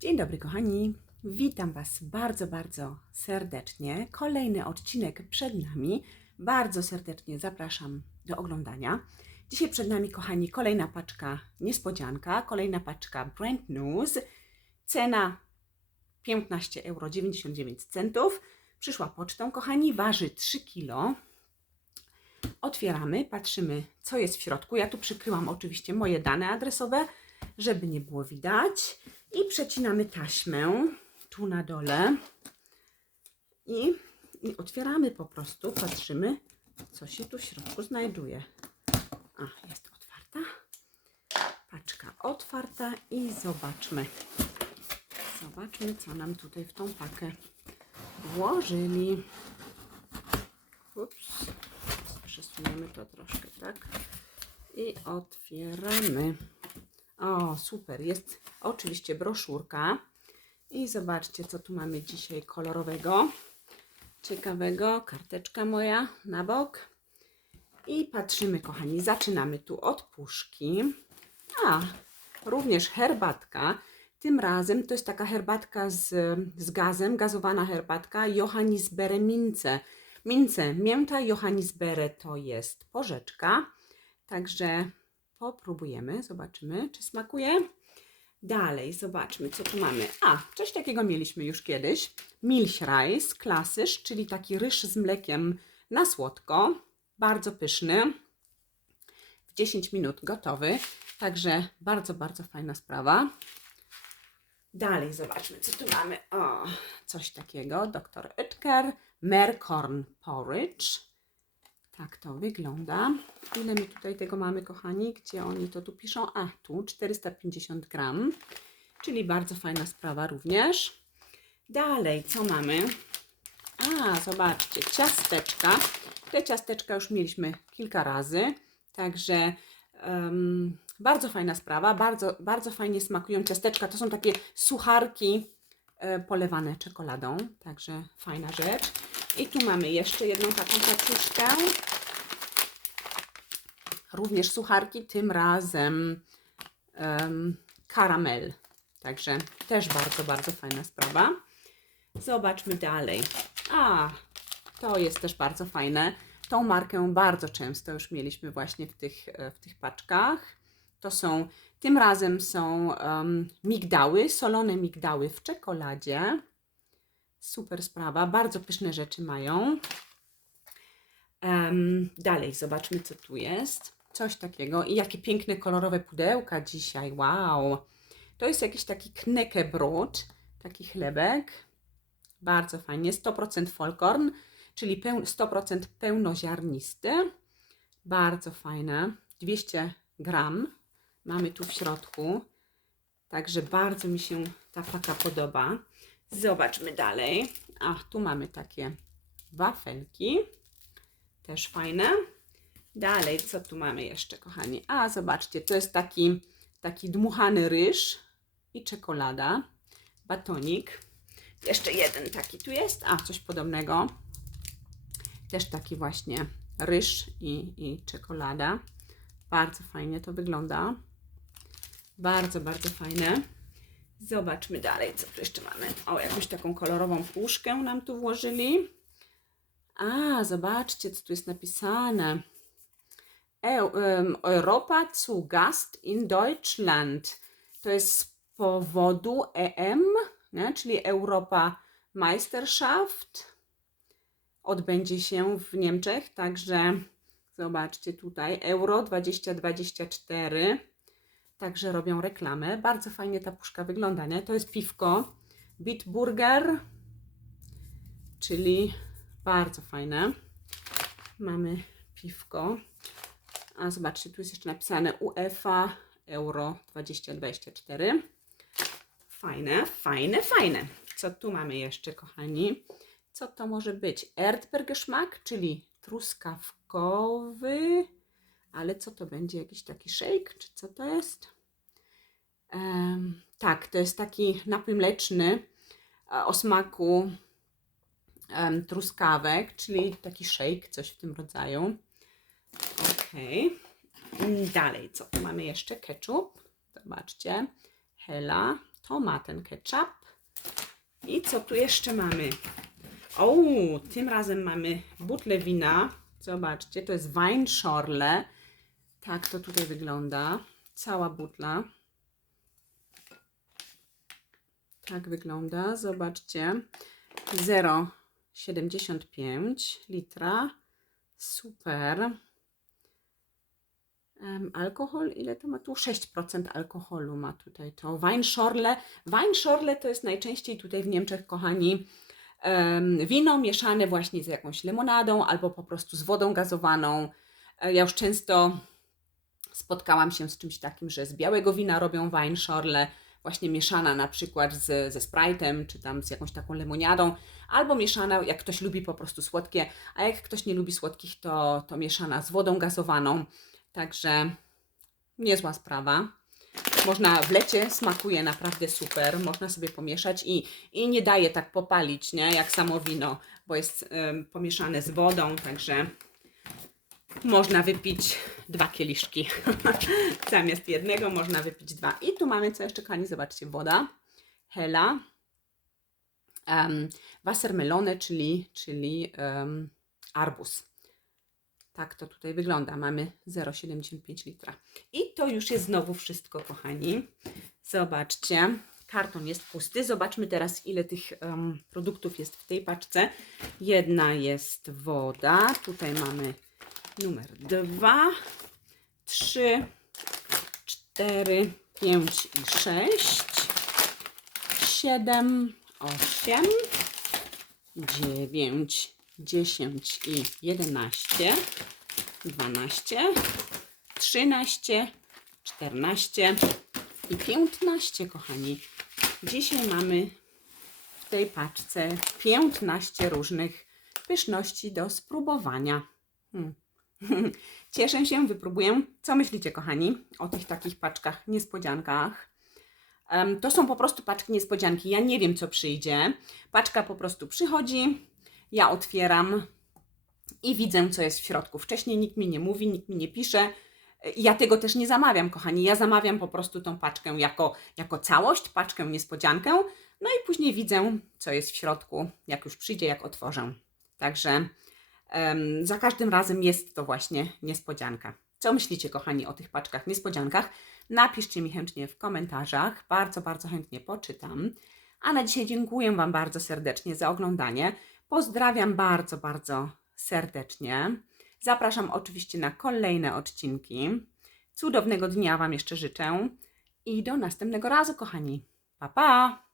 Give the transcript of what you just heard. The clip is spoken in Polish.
Dzień dobry, kochani. Witam Was bardzo, bardzo serdecznie. Kolejny odcinek przed nami. Bardzo serdecznie zapraszam do oglądania. Dzisiaj przed nami, kochani, kolejna paczka niespodzianka, kolejna paczka Brand News. Cena 15,99 euro. Przyszła pocztą, kochani, waży 3 kg. Otwieramy, patrzymy, co jest w środku. Ja tu przykryłam oczywiście moje dane adresowe, żeby nie było widać. I przecinamy taśmę tu na dole. I, I otwieramy po prostu, patrzymy, co się tu w środku znajduje. A, jest otwarta. Paczka otwarta i zobaczmy. Zobaczmy, co nam tutaj w tą pakę włożyli. Ups. Przesuniemy to troszkę, tak? I otwieramy. O, super. Jest oczywiście broszurka. I zobaczcie, co tu mamy dzisiaj kolorowego. Ciekawego. Karteczka moja na bok. I patrzymy, kochani. Zaczynamy tu od puszki. A, również herbatka. Tym razem to jest taka herbatka z, z gazem, gazowana herbatka Johannisbeere Mince. Mince, mięta Johannisbeere to jest porzeczka. Także popróbujemy, zobaczymy, czy smakuje. Dalej, zobaczmy, co tu mamy. A, coś takiego mieliśmy już kiedyś. Milchreis, klasysz, czyli taki ryż z mlekiem na słodko. Bardzo pyszny. W 10 minut gotowy. Także bardzo, bardzo fajna sprawa. Dalej zobaczmy, co tu mamy. O, coś takiego. Dr Oetker, Merkorn Porridge. Tak to wygląda. Ile my tutaj tego mamy, kochani? Gdzie oni to tu piszą? A, tu 450 gram, czyli bardzo fajna sprawa również. Dalej, co mamy? A, zobaczcie, ciasteczka. Te ciasteczka już mieliśmy kilka razy, także em, bardzo fajna sprawa. Bardzo, bardzo fajnie smakują ciasteczka. To są takie sucharki e, polewane czekoladą, także fajna rzecz. I tu mamy jeszcze jedną taką paczuszkę. Również sucharki, tym razem em, karamel. Także też bardzo, bardzo fajna sprawa. Zobaczmy dalej. A, to jest też bardzo fajne. Tą markę bardzo często już mieliśmy właśnie w tych, e, w tych paczkach. To są, tym razem są em, migdały, solone migdały w czekoladzie. Super sprawa, bardzo pyszne rzeczy mają. Em, dalej, zobaczmy, co tu jest. Coś takiego. I jakie piękne, kolorowe pudełka dzisiaj. Wow! To jest jakiś taki knekkebrot, taki chlebek. Bardzo fajnie. 100% folkorn, czyli peł- 100% pełnoziarnisty. Bardzo fajne. 200 gram mamy tu w środku. Także bardzo mi się ta paka podoba. Zobaczmy dalej. Ach, tu mamy takie wafelki. Też fajne. Dalej, co tu mamy jeszcze, kochani? A, zobaczcie, to jest taki, taki dmuchany ryż i czekolada. Batonik. Jeszcze jeden taki tu jest. A, coś podobnego. Też taki właśnie ryż i, i czekolada. Bardzo fajnie to wygląda. Bardzo, bardzo fajne. Zobaczmy dalej, co tu jeszcze mamy. O, jakąś taką kolorową puszkę nam tu włożyli. A, zobaczcie, co tu jest napisane. Em, Europa zu Gast in Deutschland. To jest z powodu EM, nie? czyli Europa Meisterschaft. Odbędzie się w Niemczech, także zobaczcie tutaj Euro 2024. Także robią reklamę. Bardzo fajnie ta puszka wygląda, nie? To jest piwko Bitburger, czyli bardzo fajne. Mamy piwko. A zobaczcie, tu jest jeszcze napisane UEFA Euro 2024. Fajne, fajne, fajne. Co tu mamy jeszcze, kochani? Co to może być? Erdbeergeschmack, czyli truskawkowy. Ale co to będzie? Jakiś taki shake? Czy co to jest? Em, tak, to jest taki napój mleczny e, o smaku em, truskawek, czyli taki shake, coś w tym rodzaju. Okej. Mm, Dalej, co tu mamy jeszcze? Ketchup. Zobaczcie. Hela. tomaten ketchup. I co tu jeszcze mamy? O, tym razem mamy butlę wina. Zobaczcie, to jest Weinschorle. Tak to tutaj wygląda. Cała butla. Tak wygląda. Zobaczcie. 0,75 litra. Super. Alkohol, ile to ma tu? 6% alkoholu ma tutaj to. Weinschorle. Weinschorle to jest najczęściej tutaj w Niemczech, kochani, wino mieszane właśnie z jakąś lemonadą albo po prostu z wodą gazowaną. E, Ja już często spotkałam się z czymś takim, że z białego wina robią Weinschorle, właśnie mieszana na przykład z, ze Sprite'em, czy tam z jakąś taką lemoniadą, albo mieszana, jak ktoś lubi po prostu słodkie, a jak ktoś nie lubi słodkich, to, to mieszana z wodą gazowaną. Także niezła sprawa. Można w lecie, smakuje naprawdę super, można sobie pomieszać i, i nie daje tak popalić, nie, jak samo wino, bo jest pomieszane z wodą, także można wypić dwa kieliszki. Zamiast jednego można wypić dwa. I tu mamy co jeszcze, kochani, zobaczcie, woda, hela, um, wassermelone, czyli, czyli um, arbuz. Tak to tutaj wygląda. Mamy 0,75 litra. I to już jest znowu wszystko, kochani. Zobaczcie. Karton jest pusty. Zobaczmy teraz, ile tych em, produktów jest w tej paczce. Jedna jest woda. Tutaj mamy numer 2, 3, 4, 5 i 6, 7, 8, 9, 10 i 11, 12, 13, 14 i 15, kochani. Dzisiaj mamy w tej paczce 15 różnych pyszności do spróbowania. Hmm. Cieszę się, wypróbuję. Co myślicie, kochani, o tych takich paczkach, niespodziankach? To są po prostu paczki niespodzianki. Ja nie wiem, co przyjdzie. Paczka po prostu przychodzi, ja otwieram i widzę, co jest w środku. Wcześniej nikt mi nie mówi, nikt mi nie pisze. Ja tego też nie zamawiam, kochani. Ja zamawiam po prostu tą paczkę jako, jako całość, paczkę niespodziankę. No i później widzę, co jest w środku, jak już przyjdzie, jak otworzę. Także em, za każdym razem jest to właśnie niespodzianka. Co myślicie, kochani, o tych paczkach niespodziankach? Napiszcie mi chętnie w komentarzach. Bardzo, bardzo chętnie poczytam. A na dzisiaj dziękuję Wam bardzo serdecznie za oglądanie. Pozdrawiam bardzo, bardzo serdecznie. Zapraszam oczywiście na kolejne odcinki. Cudownego dnia Wam jeszcze życzę i do następnego razu, kochani. Pa, pa!